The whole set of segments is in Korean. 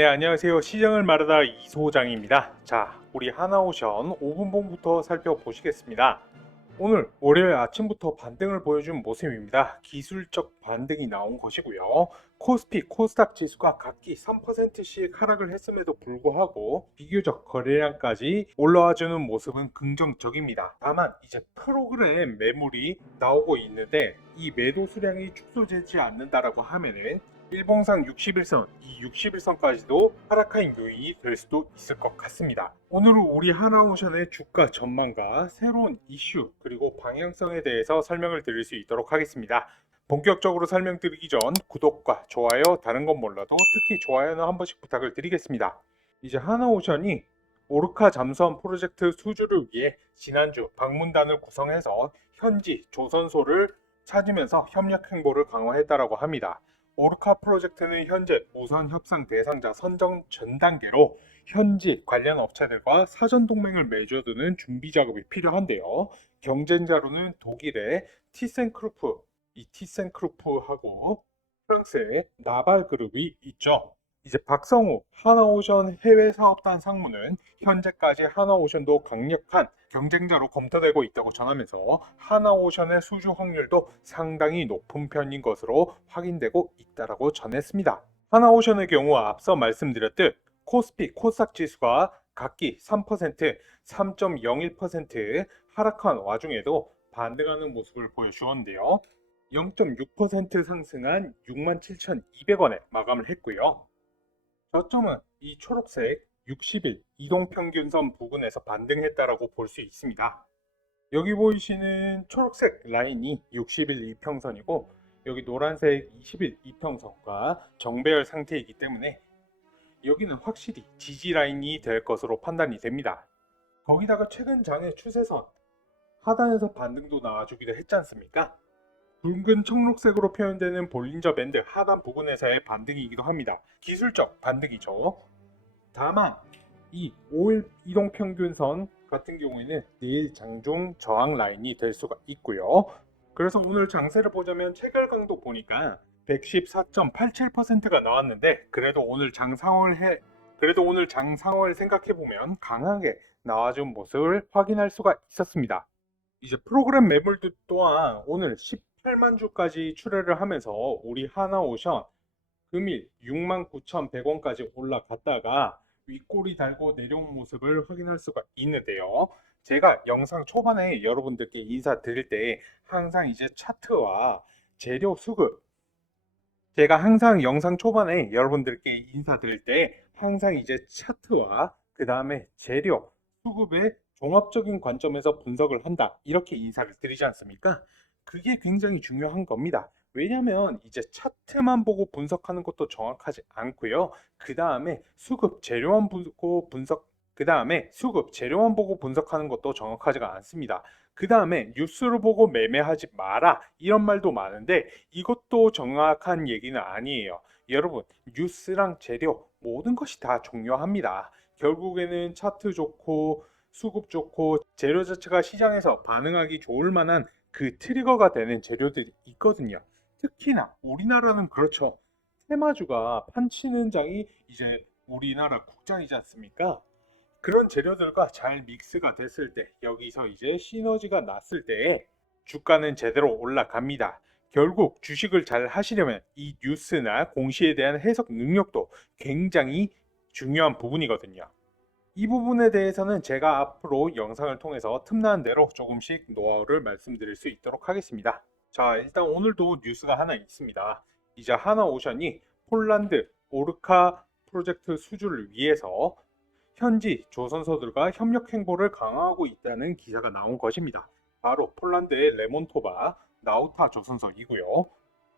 네, 안녕하세요. 시장을 마르다 이소장입니다. 자, 우리 하나오션 5분봉부터 살펴보시겠습니다. 오늘 월요일 아침부터 반등을 보여준 모습입니다. 기술적 반등이 나온 것이고요. 코스피, 코스닥 지수가 각기 3%씩 하락을 했음에도 불구하고 비교적 거래량까지 올라와주는 모습은 긍정적입니다. 다만 이제 프로그램 매물이 나오고 있는데 이 매도 수량이 축소되지 않는다라고 하면은 일봉상 61선, 이 61선까지도 하락한 요인이 될 수도 있을 것 같습니다. 오늘은 우리 하나오션의 주가 전망과 새로운 이슈 그리고 방향성에 대해서 설명을 드릴 수 있도록 하겠습니다. 본격적으로 설명드리기 전 구독과 좋아요, 다른 건 몰라도 특히 좋아요는 한 번씩 부탁을 드리겠습니다. 이제 하나오션이 오르카 잠수함 프로젝트 수주를 위해 지난주 방문단을 구성해서 현지 조선소를 찾으면서 협력 행보를 강화했다라고 합니다. 오르카 프로젝트는 현재 우선 협상 대상자 선정 전 단계로 현지 관련 업체들과 사전 동맹을 맺어두는 준비 작업이 필요한데요. 경쟁자로는 독일의 티센크루프, 이 티센크루프하고 프랑스의 나발그룹이 있죠. 이제 박성우 하나오션 해외사업단 상무는 현재까지 하나오션도 강력한 경쟁자로 검토되고 있다고 전하면서 하나오션의 수주 확률도 상당히 높은 편인 것으로 확인되고 있다고 전했습니다. 하나오션의 경우 앞서 말씀드렸듯 코스피, 코스닥 지수가 각기 3%, 3.01% 하락한 와중에도 반등하는 모습을 보여주었는데요. 0.6% 상승한 67,200원에 마감을 했고요. 저점은 이 초록색 60일 이동평균선 부근에서 반등했다라고 볼 수 있습니다. 여기 보이시는 초록색 라인이 60일 이평선이고 여기 노란색 20일 이평선과 정배열 상태이기 때문에 여기는 확실히 지지 라인이 될 것으로 판단이 됩니다. 거기다가 최근 장의 추세선 하단에서 반등도 나와주기도 했지 않습니까? 붉은 청록색으로 표현되는 볼린저 밴드 하단 부분에서의 반등이기도 합니다. 기술적 반등이죠. 다만 이 5일 이동평균선 같은 경우에는 내일 장중 저항 라인이 될 수가 있고요. 그래서 오늘 장세를 보자면 체결강도 보니까 114.87%가 나왔는데 그래도 오늘 장 상황을 생각해 보면 강하게 나와준 모습을 확인할 수가 있었습니다. 이제 프로그램 매물들 또한 오늘 18만 주까지 출회를 하면서 우리 하나오션 금일 69,100원까지 올라갔다가 윗꼬리 달고 내려온 모습을 확인할 수가 있는데요. 제가 영상 초반에 여러분들께 인사드릴 때 항상 이제 차트와 재료 수급 제가 항상 영상 초반에 여러분들께 인사드릴 때 항상 이제 차트와 그 다음에 재료 수급의 종합적인 관점에서 분석을 한다 이렇게 인사를 드리지 않습니까? 그게 굉장히 중요한 겁니다. 왜냐면 이제 차트만 보고 분석하는 것도 정확하지 않고요. 그 다음에 수급 재료만 보고 분석하는 것도 정확하지가 않습니다. 그 다음에 뉴스를 보고 매매하지 마라 이런 말도 많은데 이것도 정확한 얘기는 아니에요. 여러분 뉴스랑 재료 모든 것이 다 중요합니다. 결국에는 차트 좋고 수급 좋고 재료 자체가 시장에서 반응하기 좋을 만한 그 트리거가 되는 재료들이 있거든요. 특히나 우리나라는 그렇죠. 테마주가 판치는 장이 이제 우리나라 국장이지 않습니까? 그런 재료들과 잘 믹스가 됐을 때 여기서 이제 시너지가 났을 때 주가는 제대로 올라갑니다. 결국 주식을 잘 하시려면 이 뉴스나 공시에 대한 해석 능력도 굉장히 중요한 부분이거든요. 이 부분에 대해서는 제가 앞으로 영상을 통해서 틈나는 대로 조금씩 노하우를 말씀드릴 수 있도록 하겠습니다. 자, 일단 오늘도 뉴스가 하나 있습니다. 이제 하나오션이 폴란드 오르카 프로젝트 수주를 위해서 현지 조선소들과 협력 행보를 강화하고 있다는 기사가 나온 것입니다. 바로 폴란드의 레몬토바 나우타 조선소이고요.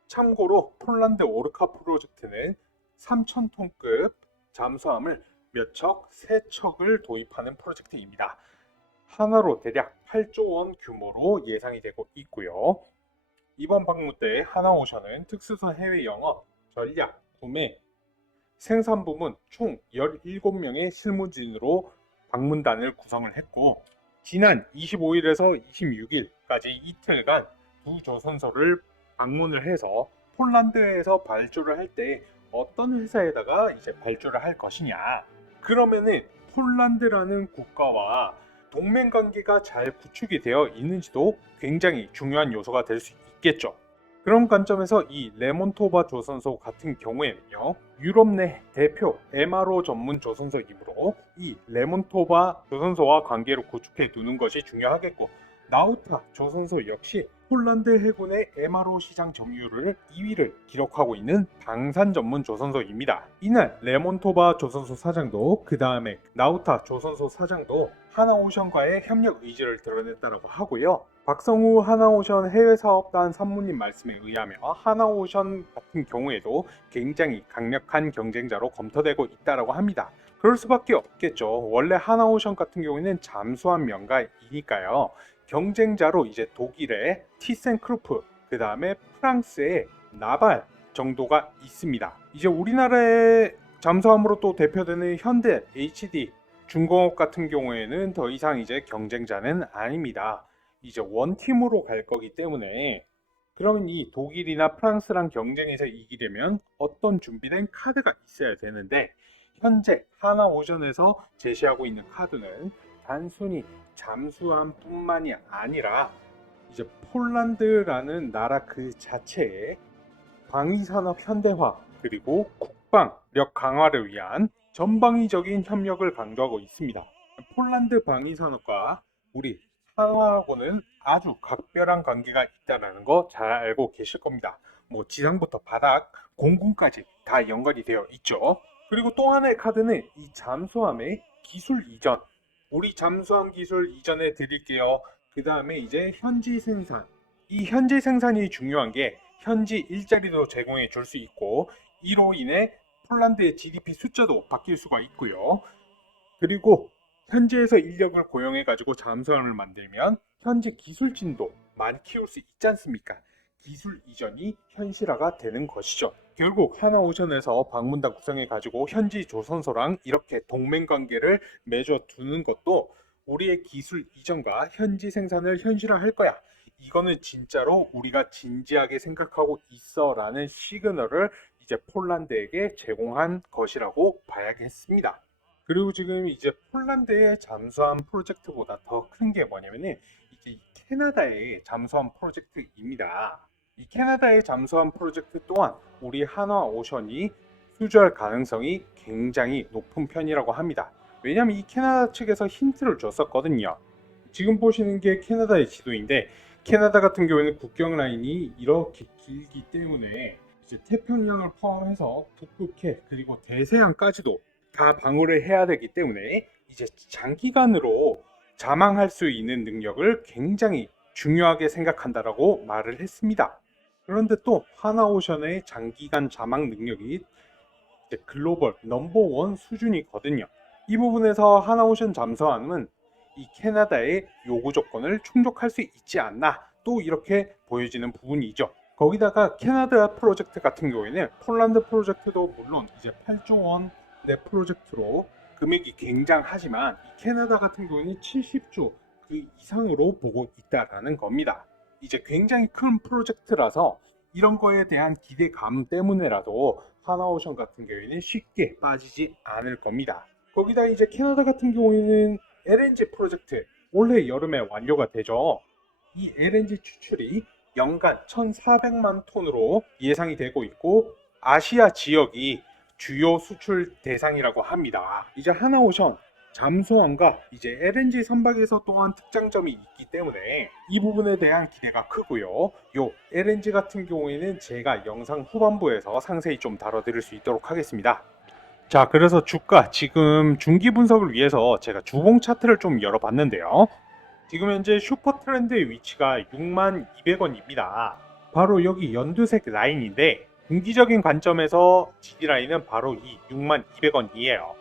참고로 폴란드 오르카 프로젝트는 3,000톤급 잠수함을 몇 척, 세 척을 도입하는 프로젝트입니다. 하나로 대략 8조 원 규모로 예상이 되고 있고요. 이번 방문 때 하나오션은 특수선 해외 영업, 전략, 구매, 생산 부문 총 17명의 실무진으로 방문단을 구성을 했고 지난 25일에서 26일까지 이틀간 두 조선소를 방문을 해서 폴란드에서 발주를 할 때 어떤 회사에다가 이제 발주를 할 것이냐. 그러면은 폴란드라는 국가와 동맹 관계가 잘 구축이 되어 있는지도 굉장히 중요한 요소가 될 수 있겠죠. 그런 관점에서 이 레몬토바 조선소 같은 경우에는요, 유럽 내 대표 MRO 전문 조선소이므로 이 레몬토바 조선소와 관계를 구축해 두는 것이 중요하겠고, 나우타 조선소 역시 폴란드 해군의 MRO 시장 점유율을 2위를 기록하고 있는 방산 전문 조선소입니다. 이날 레몬토바 조선소 사장도 그 다음에 나우타 조선소 사장도 하나오션과의 협력 의지를 드러냈다고 하고요. 박성우 하나오션 해외사업단 산모님 말씀에 의하면 하나오션 같은 경우에도 굉장히 강력한 경쟁자로 검토되고 있다고 합니다. 그럴 수밖에 없겠죠. 원래 하나오션 같은 경우에는 잠수함 명가이니까요. 경쟁자로 이제 독일의 티센크루프, 그 다음에 프랑스의 나발 정도가 있습니다. 이제 우리나라의 잠수함으로 또 대표되는 현대, HD, 중공업 같은 경우에는 더 이상 이제 경쟁자는 아닙니다. 이제 원팀으로 갈 거기 때문에 그러면 이 독일이나 프랑스랑 경쟁해서 이기려면 어떤 준비된 카드가 있어야 되는데 현재 하나오션에서 제시하고 있는 카드는 단순히 잠수함뿐만이 아니라 이제 폴란드라는 나라 그 자체의 방위산업 현대화 그리고 국방력 강화를 위한 전방위적인 협력을 강조하고 있습니다. 폴란드 방위산업과 우리 한화하고는 아주 각별한 관계가 있다는 거 잘 알고 계실 겁니다. 뭐 지상부터 바닥, 공군까지 다 연관이 되어 있죠. 그리고 또 하나의 카드는 이 잠수함의 기술 이전. 우리 잠수함 기술 이전해 드릴게요. 그 다음에 이제 현지 생산. 이 현지 생산이 중요한 게 현지 일자리도 제공해 줄 수 있고 이로 인해 폴란드의 GDP 숫자도 바뀔 수가 있고요. 그리고 현지에서 인력을 고용해 가지고 잠수함을 만들면 현지 기술진도 많이 키울 수 있지 않습니까? 기술 이전이 현실화가 되는 것이죠. 결국 하나오션에서 방문단 구성해 가지고 현지 조선소랑 이렇게 동맹 관계를 맺어 두는 것도 우리의 기술 이전과 현지 생산을 현실화할 거야. 이거는 진짜로 우리가 진지하게 생각하고 있어라는 시그널을 이제 폴란드에게 제공한 것이라고 봐야겠습니다. 그리고 지금 이제 폴란드의 잠수함 프로젝트보다 더 큰 게 뭐냐면은 이제 캐나다의 잠수함 프로젝트입니다. 이 캐나다의 잠수함 프로젝트 또한 우리 한화오션이 수주할 가능성이 굉장히 높은 편이라고 합니다. 왜냐하면 이 캐나다 측에서 힌트를 줬었거든요. 지금 보시는 게 캐나다의 지도인데 캐나다 같은 경우에는 국경 라인이 이렇게 길기 때문에 이제 태평양을 포함해서 북극해 그리고 대서양까지도 다 방어를 해야 되기 때문에 이제 장기간으로 자망할 수 있는 능력을 굉장히 중요하게 생각한다라고 말을 했습니다. 그런데 또 하나오션의 장기간 자망 능력이 이제 글로벌 넘버원 수준이거든요. 이 부분에서 하나오션 잠수함은 이 캐나다의 요구 조건을 충족할 수 있지 않나 또 이렇게 보여지는 부분이죠. 거기다가 캐나다 프로젝트 같은 경우에는 폴란드 프로젝트도 물론 이제 8조 원의 프로젝트로 금액이 굉장하지만 이 캐나다 같은 경우에는 70조 그 이상으로 보고 있다라는 겁니다. 이제 굉장히 큰 프로젝트라서 이런 거에 대한 기대감 때문에라도 하나오션 같은 경우에는 쉽게 빠지지 않을 겁니다. 거기다 이제 캐나다 같은 경우에는 LNG 프로젝트 올해 여름에 완료가 되죠. 이 LNG 추출이 연간 1,400만 톤으로 예상이 되고 있고 아시아 지역이 주요 수출 대상이라고 합니다. 이제 하나오션 잠수함과 이제 LNG 선박에서 또한 특장점이 있기 때문에 이 부분에 대한 기대가 크고요. 요 LNG 같은 경우에는 제가 영상 후반부에서 상세히 좀 다뤄드릴 수 있도록 하겠습니다. 자, 그래서 주가 지금 중기 분석을 위해서 제가 주봉 차트를 좀 열어봤는데요. 지금 현재 슈퍼 트렌드의 위치가 62,200원입니다. 바로 여기 연두색 라인인데 분기적인 관점에서 지지 라인은 바로 이 62,200원이에요.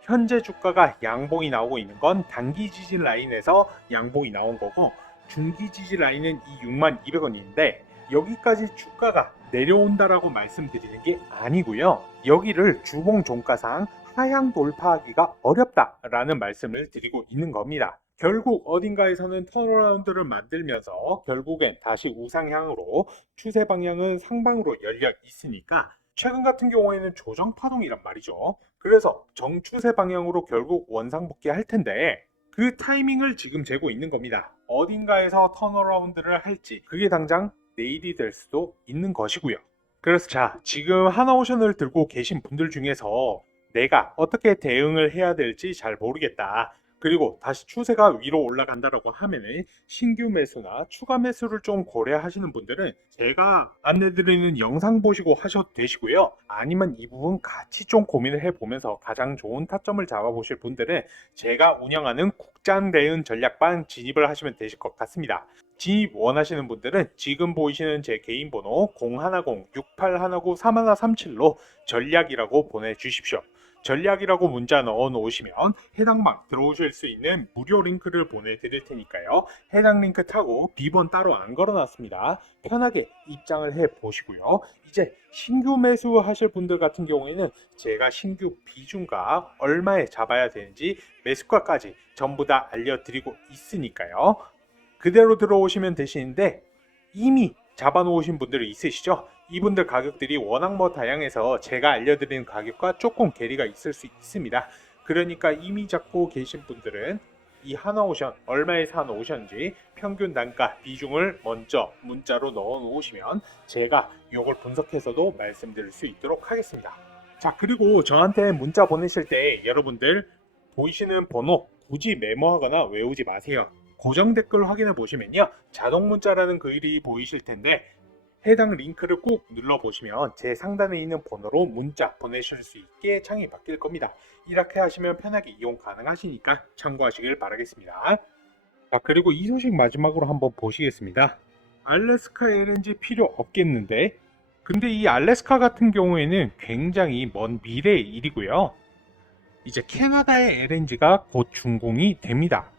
현재 주가가 양봉이 나오고 있는 건 단기 지지 라인에서 양봉이 나온 거고 중기 지지 라인은 이 62,200원인데 여기까지 주가가 내려온다라고 말씀드리는 게 아니고요. 여기를 주봉 종가상 하향 돌파하기가 어렵다라는 말씀을 드리고 있는 겁니다. 결국 어딘가에서는 턴어라운드를 만들면서 결국엔 다시 우상향으로 추세 방향은 상방으로 열려 있으니까 최근 같은 경우에는 조정 파동이란 말이죠. 그래서 정추세 방향으로 결국 원상복귀 할 텐데 그 타이밍을 지금 재고 있는 겁니다. 어딘가에서 턴어라운드를 할지 그게 당장 내일이 될 수도 있는 것이고요. 그래서 자, 지금 하나오션을 들고 계신 분들 중에서 내가 어떻게 대응을 해야 될지 잘 모르겠다. 그리고 다시 추세가 위로 올라간다라고 하면은 신규 매수나 추가 매수를 좀 고려하시는 분들은 제가 안내드리는 영상 보시고 하셔도 되시고요. 아니면 이 부분 같이 좀 고민을 해보면서 가장 좋은 타점을 잡아보실 분들은 제가 운영하는 국장 대응 전략반 진입을 하시면 되실 것 같습니다. 진입 원하시는 분들은 지금 보이시는 제 개인 번호 010-6819-3137로 전략이라고 보내주십시오. 전략이라고 문자 넣어 놓으시면 해당 방 들어오실 수 있는 무료 링크를 보내드릴 테니까요. 해당 링크 타고 비번 따로 안 걸어놨습니다. 편하게 입장을 해 보시고요. 이제 신규 매수 하실 분들 같은 경우에는 제가 신규 비중가 얼마에 잡아야 되는지 매수가까지 전부 다 알려드리고 있으니까요. 그대로 들어오시면 되시는데 이미 잡아놓으신 분들이 있으시죠? 이분들 가격들이 워낙 다양해서 제가 알려드리는 가격과 조금 괴리가 있을 수 있습니다. 그러니까 이미 잡고 계신 분들은 이 하나오션 얼마에 사놓으셨는지 평균 단가 비중을 먼저 문자로 넣어 놓으시면 제가 이걸 분석해서도 말씀드릴 수 있도록 하겠습니다. 자, 그리고 저한테 문자 보내실 때 여러분들 보이시는 번호 굳이 메모하거나 외우지 마세요. 고정 댓글 확인해 보시면요, 자동 문자라는 글이 보이실 텐데 해당 링크를 꾹 눌러 보시면 제 상단에 있는 번호로 문자 보내실 수 있게 창이 바뀔 겁니다. 이렇게 하시면 편하게 이용 가능하시니까 참고하시길 바라겠습니다. 자, 그리고 이 소식 마지막으로 한번 보시겠습니다. 알래스카 LNG 필요 없겠는데, 근데 이 알래스카 같은 경우에는 굉장히 먼 미래의 일이고요. 이제 캐나다의 LNG가 곧 준공이 됩니다.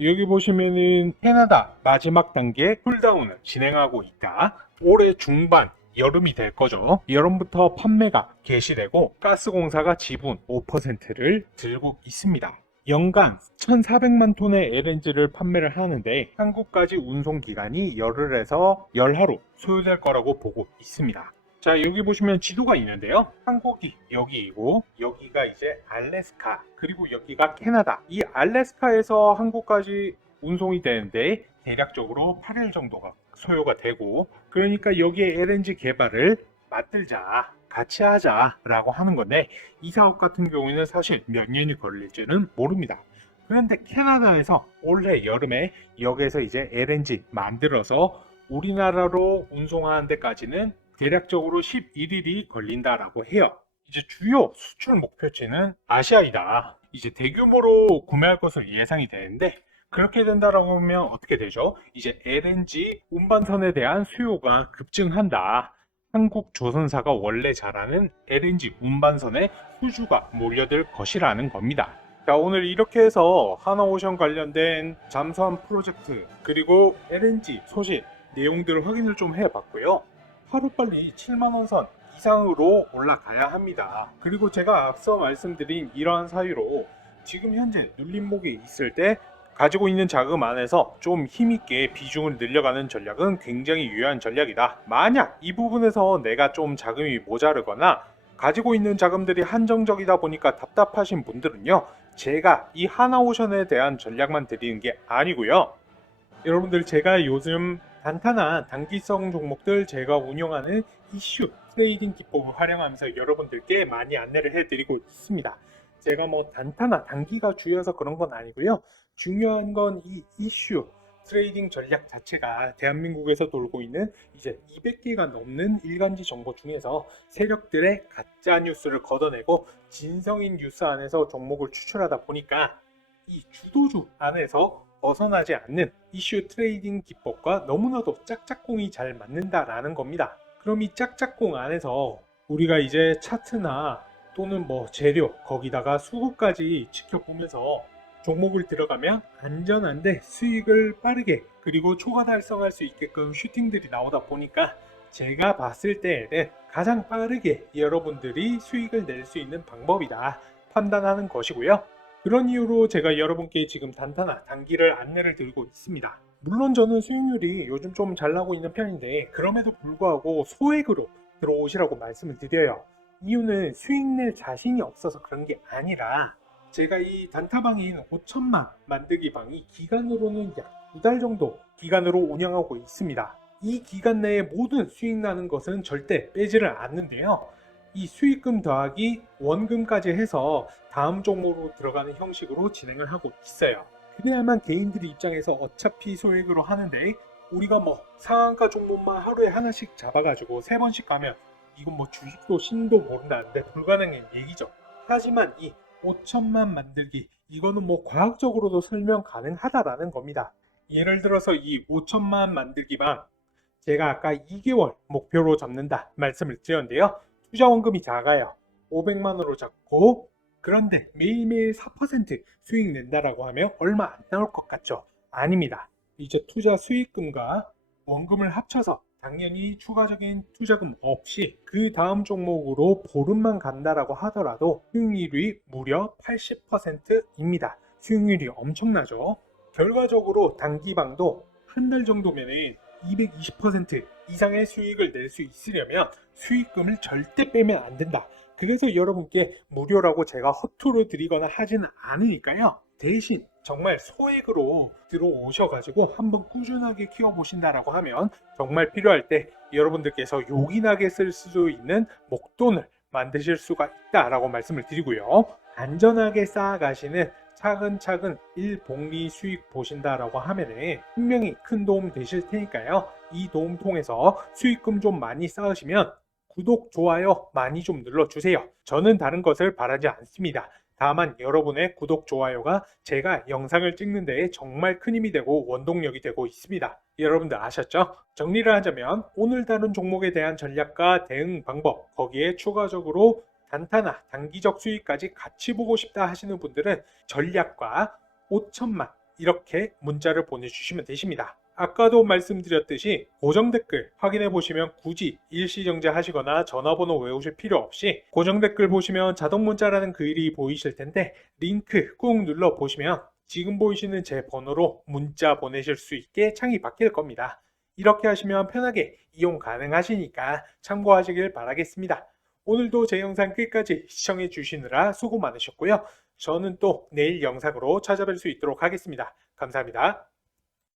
여기 보시면은 캐나다 마지막 단계 쿨다운을 진행하고 있다. 올해 중반 여름이 될 거죠. 여름부터 판매가 개시되고 가스공사가 지분 5%를 들고 있습니다. 연간 1,400만 톤의 LNG를 판매를 하는데 한국까지 운송 기간이 열흘에서 열하루 소요될 거라고 보고 있습니다. 자, 여기 보시면 지도가 있는데요. 한국이 여기이고 여기가 이제 알래스카, 그리고 여기가 캐나다. 이 알래스카에서 한국까지 운송이 되는데 대략적으로 8일 정도가 소요가 되고, 그러니까 여기에 LNG 개발을 맞들자, 같이 하자라고 하는 건데 이 사업 같은 경우에는 사실 몇 년이 걸릴지는 모릅니다. 그런데 캐나다에서 올해 여름에 여기에서 이제 LNG 만들어서 우리나라로 운송하는 데까지는 대략적으로 11일이 걸린다라고 해요. 이제 주요 수출 목표지는 아시아이다. 이제 대규모로 구매할 것으로 예상이 되는데 그렇게 된다라고 하면 어떻게 되죠? 이제 LNG 운반선에 대한 수요가 급증한다. 한국 조선사가 원래 잘하는 LNG 운반선에 수주가 몰려들 것이라는 겁니다. 자, 오늘 이렇게 해서 하나오션 관련된 잠수함 프로젝트 그리고 LNG 소식 내용들을 확인을 좀 해봤고요. 하루빨리 7만원 선 이상으로 올라가야 합니다. 그리고 제가 앞서 말씀드린 이러한 사유로 지금 현재 눌림목에 있을 때 가지고 있는 자금 안에서 좀 힘있게 비중을 늘려가는 전략은 굉장히 유효한 전략이다. 만약 이 부분에서 내가 좀 자금이 모자르거나 가지고 있는 자금들이 한정적이다 보니까 답답하신 분들은요, 제가 이 하나오션에 대한 전략만 드리는 게 아니고요, 여러분들 제가 요즘 단타나 단기성 종목들 제가 운영하는 이슈 트레이딩 기법을 활용하면서 여러분들께 많이 안내를 해드리고 있습니다. 제가 단타나 단기가 주여서 그런 건 아니고요. 중요한 건 이 이슈 트레이딩 전략 자체가 대한민국에서 돌고 있는 이제 200개가 넘는 일간지 정보 중에서 세력들의 가짜 뉴스를 걷어내고 진성인 뉴스 안에서 종목을 추출하다 보니까 이 주도주 안에서 벗어나지 않는 이슈 트레이딩 기법과 너무나도 짝짝꿍이 잘 맞는다라는 겁니다. 그럼 이 짝짝꿍 안에서 우리가 이제 차트나 또는 재료 거기다가 수급까지 지켜보면서 종목을 들어가면 안전한데 수익을 빠르게 그리고 초과 달성할 수 있게끔 슈팅들이 나오다 보니까 제가 봤을 때에는 가장 빠르게 여러분들이 수익을 낼 수 있는 방법이다 판단하는 것이고요. 그런 이유로 제가 여러분께 지금 단타나 단기를 안내를 드리고 있습니다. 물론 저는 수익률이 요즘 좀 잘 나고 있는 편인데 그럼에도 불구하고 소액으로 들어오시라고 말씀을 드려요. 이유는 수익 낼 자신이 없어서 그런 게 아니라 제가 이 단타방인 5천만 만들기 방이 기간으로는 약 2달 정도 기간으로 운영하고 있습니다. 이 기간 내에 모든 수익 나는 것은 절대 빼지를 않는데요. 이 수익금 더하기 원금까지 해서 다음 종목으로 들어가는 형식으로 진행을 하고 있어요. 그래야만 개인들 입장에서 어차피 소액으로 하는데 우리가 뭐 상한가 종목만 하루에 하나씩 잡아가지고 3번씩 가면 이건 뭐 주식도 신도 모른다는데 불가능한 얘기죠. 하지만 이 5천만 만들기 이거는 뭐 과학적으로도 설명 가능하다라는 겁니다. 예를 들어서 이 5천만 만들기만 제가 아까 2개월 목표로 잡는다 말씀을 드렸는데요. 투자 원금이 작아요. 500만 원으로 잡고 그런데 매일매일 4% 수익 낸다라고 하면 얼마 안 나올 것 같죠? 아닙니다. 이제 투자 수익금과 원금을 합쳐서 당연히 추가적인 투자금 없이 그 다음 종목으로 보름만 간다라고 하더라도 수익률이 무려 80%입니다. 수익률이 엄청나죠? 결과적으로 단기방도 한 달 정도면은 220% 이상의 수익을 낼 수 있으려면 수익금을 절대 빼면 안 된다. 그래서 여러분께 무료라고 제가 허투루 드리거나 하지는 않으니까요. 대신 정말 소액으로 들어오셔가지고 한번 꾸준하게 키워보신다라고 하면 정말 필요할 때 여러분들께서 요긴하게 쓸 수 있는 목돈을 만드실 수가 있다라고 말씀을 드리고요. 안전하게 쌓아가시는 차근차근 일복리 수익 보신다라고 하면은 분명히 큰 도움 되실 테니까요. 이 도움 통해서 수익금 좀 많이 쌓으시면 구독, 좋아요 많이 좀 눌러주세요. 저는 다른 것을 바라지 않습니다. 다만 여러분의 구독, 좋아요가 제가 영상을 찍는 데에 정말 큰 힘이 되고 원동력이 되고 있습니다. 여러분들 아셨죠? 정리를 하자면 오늘 다룬 종목에 대한 전략과 대응 방법, 거기에 추가적으로 단타나 단기적 수익까지 같이 보고 싶다 하시는 분들은 전략과 5천만 이렇게 문자를 보내주시면 되십니다. 아까도 말씀드렸듯이 고정 댓글 확인해 보시면 굳이 일시정지 하시거나 전화번호 외우실 필요 없이 고정 댓글 보시면 자동 문자라는 글이 보이실 텐데 링크 꾹 눌러 보시면 지금 보이시는 제 번호로 문자 보내실 수 있게 창이 바뀔 겁니다. 이렇게 하시면 편하게 이용 가능하시니까 참고하시길 바라겠습니다. 오늘도 제 영상 끝까지 시청해 주시느라 수고 많으셨고요. 저는 또 내일 영상으로 찾아뵐 수 있도록 하겠습니다. 감사합니다.